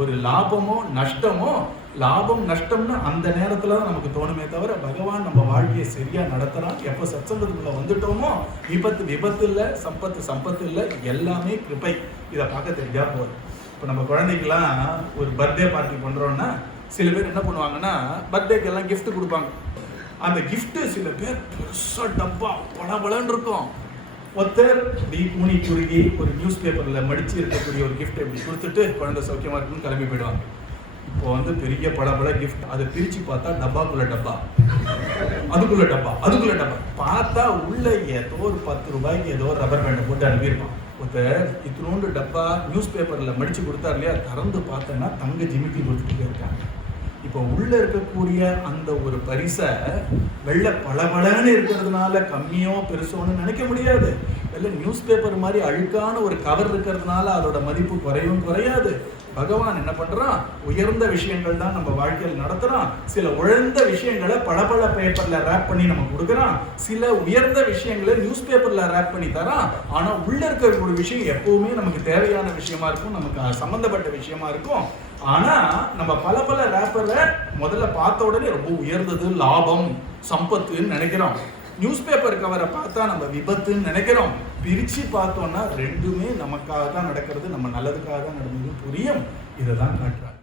ஒரு லாபமோ நஷ்டமோ, லாபம் நஷ்டம்னு அந்த நேரத்துல தான் நமக்கு தோணுமே தவிர பகவான் நம்ம வாழ்க்கையை சரியா நடத்துறான். எப்போ சத்சங்கத்துக்குள்ள வந்துட்டோமோ விபத்து இல்லை, சம்பத்து இல்லை, எல்லாமே கிருபை. இதை பார்க்க தெரிஞ்சா போதும். இப்போ நம்ம குழந்தைக்கெல்லாம் ஒரு பர்த்டே பார்ட்டி பண்றோம்னா சில பேர் என்ன பண்ணுவாங்கன்னா பர்த்டேக்கு எல்லாம் கிஃப்ட் கொடுப்பாங்க. அந்த கிஃப்ட் சில பேர் பெருசா டப்பா பளபளன்னு இருக்கும். ஒருத்தர் டி கூனி குறுகி ஒரு நியூஸ் பேப்பர்ல மடிச்சு இருக்கக்கூடிய ஒரு கிஃப்ட் இப்படி கொடுத்துட்டு குழந்தை சௌக்கியமா இருக்குன்னு கிளம்பி போயிடுவாங்க. இப்போ பெரிய பளபள கிஃப்ட், அதை பிரிச்சு பார்த்தா டப்பாக்குள்ள டப்பா, அதுக்குள்ள டப்பா பார்த்தா உள்ள ஏதோ ஒரு 10 ரூபாய்க்கு ஏதோ ரப்பர் பேண்டை போட்டு அனுப்பியிருப்பான். ஒருத்தர் இத்தினோண்டு டப்பா நியூஸ் பேப்பர்ல மடிச்சு கொடுத்தாரு இல்லையா, திறந்து பார்த்தேன்னா தங்க ஜிமிக்கி கொடுத்துட்டு இருக்காங்க. இப்போ உள்ள இருக்கக்கூடிய அந்த ஒரு பரிசை வெள்ளை பளபளன்னு இருக்கிறதுனால கம்மியோ பெருசோன்னு நினைக்க முடியாது. வெள்ளை நியூஸ் பேப்பர் மாதிரி அழுக்கான ஒரு கவர் இருக்கிறதுனால அதோட மதிப்பு குறையாது. பகவான் என்ன பண்றான், உயர்ந்த விஷயங்கள் தான் நம்ம வாழ்க்கையில் நடத்துறான். சில உயர்ந்த விஷயங்களை பளபள பேப்பர்ல ரேப் பண்ணி நம்ம கொடுக்குறான். சில உயர்ந்த விஷயங்களை நியூஸ் பேப்பர்ல ரேப் பண்ணி தரான். ஆனா உள்ள இருக்கிற ஒரு விஷயம் எப்பவுமே நமக்கு தேவையான விஷயமா இருக்கும், நமக்கு சம்பந்தப்பட்ட விஷயமா இருக்கும். ஆனா நம்ம பல ரேப்பரை முதல்ல பார்த்த உடனே ரொம்ப உயர்ந்தது, லாபம், சம்பத்துன்னு நினைக்கிறோம். நியூஸ் பேப்பர் கவரை பார்த்தா நம்ம விபத்துன்னு நினைக்கிறோம். பிரிச்சு பார்த்தோம்னா ரெண்டுமே நமக்காக தான் நடக்கிறது, நம்ம நல்லதுக்காக தான் நடந்தது புரியும். இதை தான் காட்டுறாங்க.